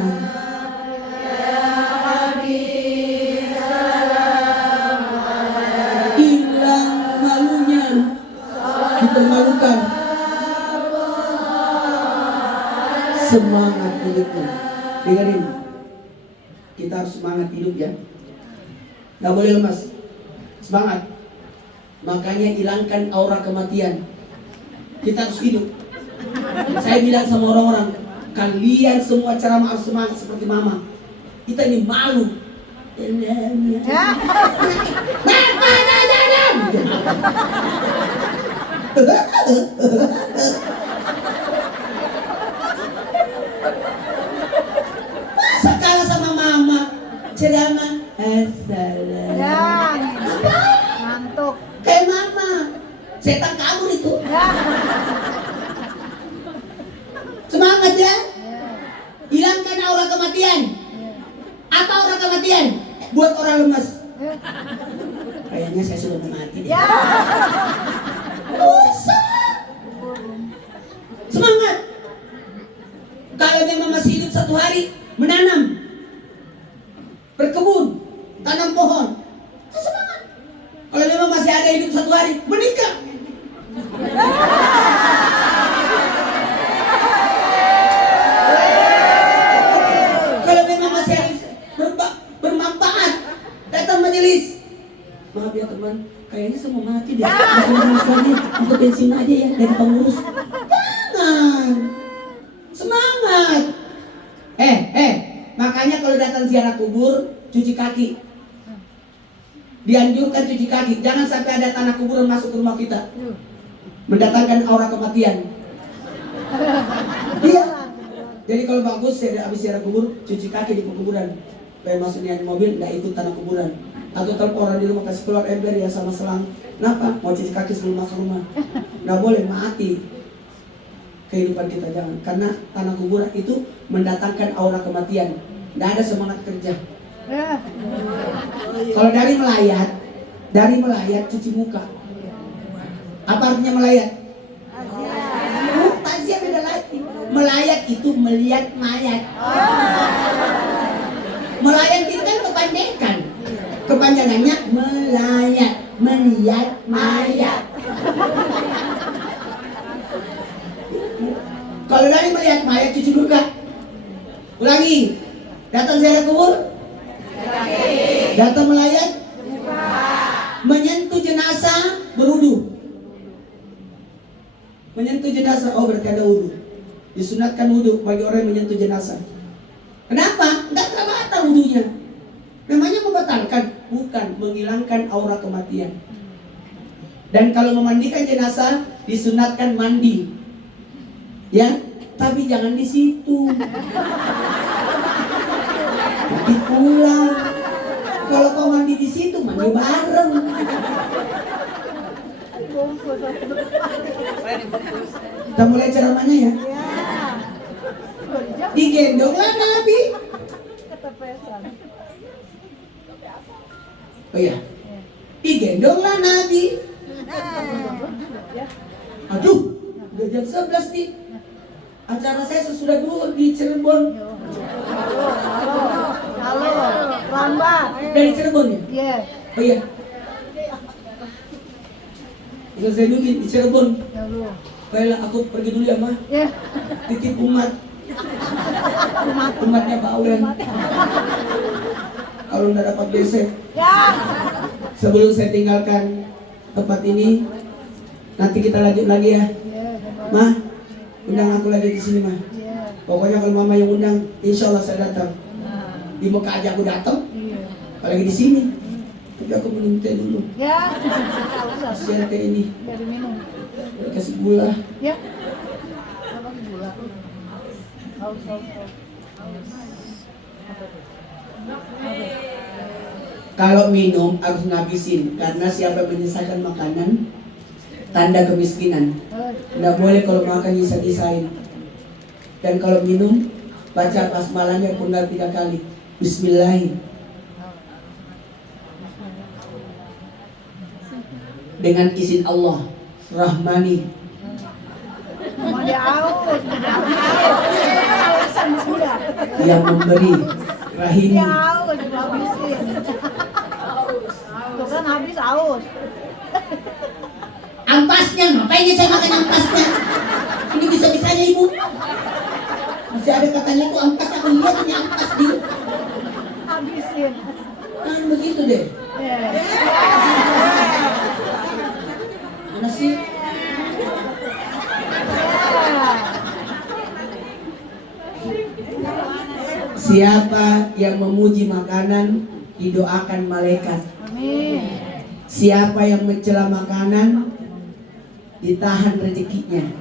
Hilang malunya. Dipermalukan. Semangat hidupnya. Dengerin. Kita harus semangat hidup ya. Gak boleh lemas. Semangat. Makanya hilangkan aura kematian. Kita harus hidup. Saya bilang sama orang-orang, kalian semua ceramah harus semangat seperti mama. Kita ini malu. Masa kalah sama mama? Ceramah assalam. Ngantuk. Kayak mama. Setan kabur itu. Semangat ya. Hilangkan aura kematian. Apa aura kematian? Buat orang lemas. Kayaknya saya sudah mati deh. Usah. Semangat. Kalau memang masih hidup 1 hari, menanam. Makanya aku bensin aja ya dari pengurus. Jangan. Semangat. Makanya kalau datang ziarah kubur, cuci kaki. Dianjurkan cuci kaki. Jangan sampai ada tanah kuburan masuk ke rumah kita, mendatangkan aura kematian. Iya. Jadi kalau bagus saya habis ziarah kubur, cuci kaki di kuburan. Supaya masuknya mobil nggak ikut tanah kuburan. Atau telepon orang di rumah kasih keluar ember ya sama selang. Kenapa? Mau cuci kaki sebelum masuk rumah. Nggak boleh, mati kehidupan kita, jangan. Karena tanah kuburan itu mendatangkan aura kematian. Nggak ada semangat kerja. Kalau dari melayat cuci muka. Apa artinya melayat? Takziah beda lagi. Melayat itu melihat mayat. Melayat itu kan kepanjangan. Kepanjangannya melayat, melihat mayat. Kalau dari melihat mayat cuci muka. Ulangi. Datang ziarah kubur. Datang melayat. Menyentuh jenazah berwudu. Menyentuh jenazah, oh berarti ada wudu. Disunatkan wudu bagi orang yang menyentuh jenazah. Kenapa? Enggak terbatal wudunya. Namanya membatalkan, bukan menghilangkan aura kematian. Dan kalau memandikan jenazah disunatkan mandi. Ya, tapi jangan di situ. Nanti pulang. Kalau kau mandi di situ, mandi bareng. Kita mulai ceramahnya ya. Digendonglah Nabi. Oh iya. Digendonglah Nabi. Aduh, udah jam 11 nih. Acara saya sesudah dulu di Cirebon. Halo, lambat. Dari Cirebon ya? Iya. Oh iya. Selesai dulu di Cirebon. Baiklah, aku pergi dulu ya, Ma. Iya. Titip umat. Umatnya bawel. Kalau nggak dapat BC. Ya. Sebelum saya tinggalkan tempat ini, nanti kita lanjut lagi ya. Ma, undang aku lagi di sini, Ma. Pokoknya kalau Mama yang undang, insya Allah saya datang. Di Mekah aja aku datang, apalagi di sini. Tapi aku minum teh dulu. Ya. Kasihan teh ini. Dari minum. Kasih gula. Ya. Apa gula? Haus. Kalau minum harus ngabisin, karena siapa yang menyisakan makanan tanda kemiskinan. Nggak boleh kalau makan nyisa-nyisain. Dan kalau minum baca basmalahnya penggal 3 kali. Bismillah. Dengan izin Allah Rahmani. Mau dia aus. Alasan sudah. Yang memberi Rahimi. Dia aus, habisin. Tuh kan habis aus. Ampasnya, ngapain saya makan ampasnya? Ini bisa-bisanya ibu. Masih ada katanya itu ampas, aku lihat ini ampas dia. Habisin. Kan begitu deh. Ya. Mana sih? Siapa yang memuji makanan didoakan malaikat. Amin. Siapa yang mencela makanan ditahan rezekinya.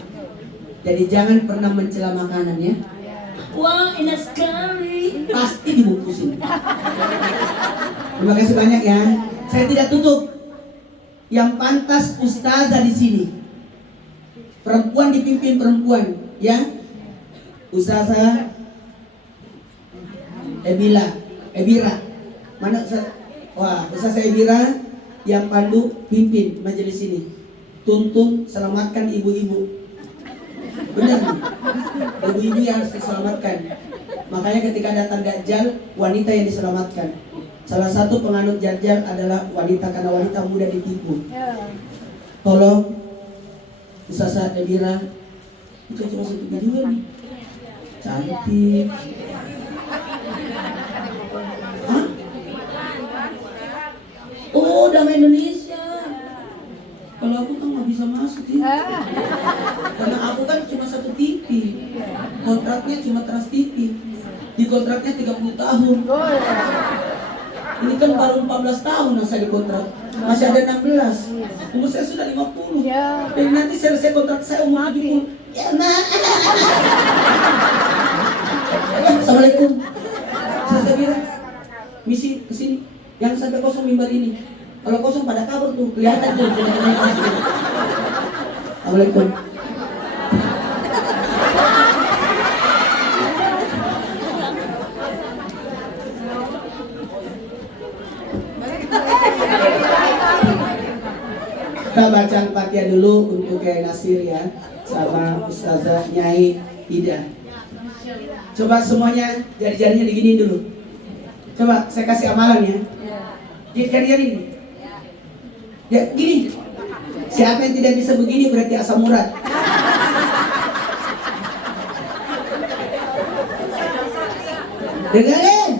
Jadi jangan pernah mencela makanan ya. Wah, enak sekali. Pasti dibungkusin. Terima kasih banyak ya. Saya tidak tutup. Yang pantas ustazah di sini. Perempuan dipimpin perempuan, ya. Ustazah Ebira. Mana Ustazah? Wah, Ustazah Ebira yang pandu pimpin majelis ini. Tuntun selamatkan ibu-ibu. Benar nih, ibu-ibu yang harus diselamatkan. Makanya ketika datang Dajjal, wanita yang diselamatkan. Salah satu penganut Dajjal adalah wanita, karena wanita mudah ditipu. Tolong Ustazah Ebira, itu cuma sedikit juga nih. Cantik. Hah? Oh, damai Indonesia. Kalau aku kan nggak bisa bisa masuk ya. Karena aku kan cuma 1 TV. Kontraknya cuma Trans TV. Di kontraknya 30 tahun. Ini kan baru 14 tahun yang saya dikontrak. Masih ada 16. Umur saya sudah 50. Dan nanti selesai kontrak saya umur 70. Ya maaf. Assalamualaikum. Saya bilang, misi kesini. Yang sampai kosong mimbar ini. Kalau kosong pada kabur tuh, kelihatan tuh. Assalamualaikum. Kita baca Al-Fatihah dulu untuk Kiai Nasir ya, sama Ustazah Nyai Ida. Coba semuanya jari-jarinya diginiin dulu. Coba saya kasih amalan ya. Jari-jari ini. Ya gini. Siapa yang tidak bisa begini berarti asam urat. Dengarin.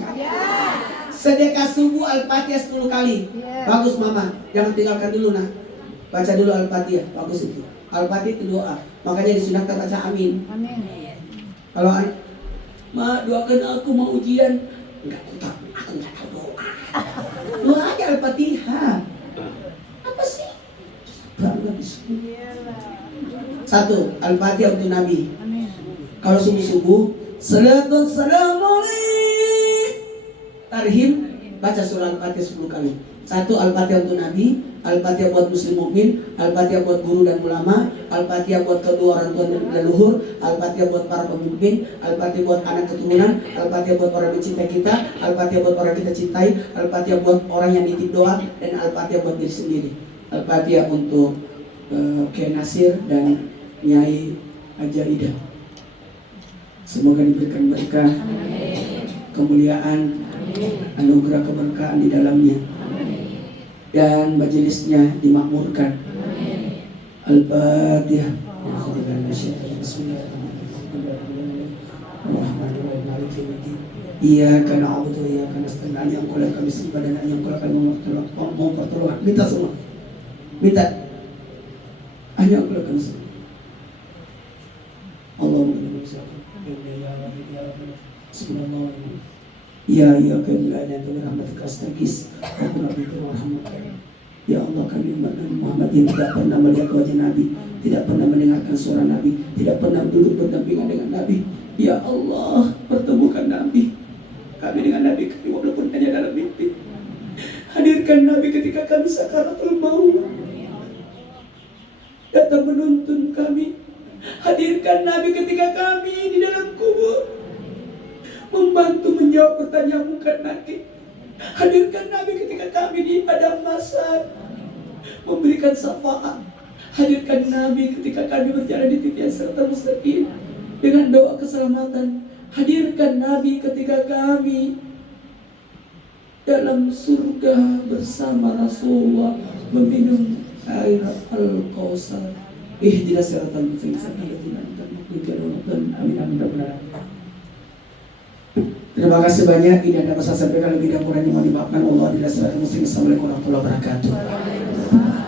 Sedekah subuh Al-Fatihah 10 kali. Bagus mama. Jangan tinggalkan dulu nah. Baca dulu Al-Fatihah. Bagus itu. Al-Fatihah itu doa. Makanya disunahkan baca amin. Kalau Ma doakan aku mau ujian. Enggak, aku enggak tahu doa. Doa aja Al-Fatihah. Apa sih? Satu, Al-Fatihah untuk Nabi. Kalau subuh-subuh, salatun salamu tarhim, baca surah Al-Fatihah 10 kali. Satu, Al-Fatihah untuk Nabi, Al-Fatihah buat muslim mukmin, Al-Fatihah buat guru dan ulama, Al-Fatihah buat kedua orang tua dan leluhur, Al-Fatihah buat para pemimpin, Al-Fatihah buat anak keturunan, Al-Fatihah buat orang yang mencintai kita, Al-Fatihah buat orang kita cintai, Al-Fatihah buat orang yang nitip doa, dan Al-Fatihah buat diri sendiri. Al-Fatihah untuk Kiai Nasir dan Nyai Haja Ida. Semoga diberikan berkah, kemuliaan, anugerah keberkahan di dalamnya, dan majelisnya dimakmurkan. Al-Fatihah. Iyyaka na'budu wa iyyaka nasta'in. Yang kau kami sembah dan yang kau kami mohon pertolongan. Minta semua. Minta. Hanya kau kami sembah. Allahumma ya ya kemuliaan dan rahmatika astagis. Ya Allah, kami umat Nabi Muhammad yang tidak pernah melihat wajah Nabi, tidak pernah mendengarkan suara Nabi, tidak pernah duduk berdampingan dengan Nabi. Ya Allah, pertemukan Nabi kami dengan Nabi kami walaupun hanya dalam mimpi. Hadirkan Nabi ketika kami sakaratul maut, datang menuntun kami. Hadirkan Nabi ketika kami di dalam kubur, membantu menjawab pertanyaan munkar nakir. Hadirkan Nabi ketika kami di padang mahsyar, memberikan syafaat. Hadirkan Nabi ketika kami berjalan di titian serta mustaqim dengan doa keselamatan. Hadirkan Nabi ketika kami dalam surga bersama Rasulullah meminum air Al-Kautsar. Ihdinas siratal mustaqim. Amin amin amin. Terima kasih banyak. Ini ada masa sampaikan lebih dan kurangnya mohon dimaafkan. Allah Assalamualaikum warahmatullahi wabarakatuh.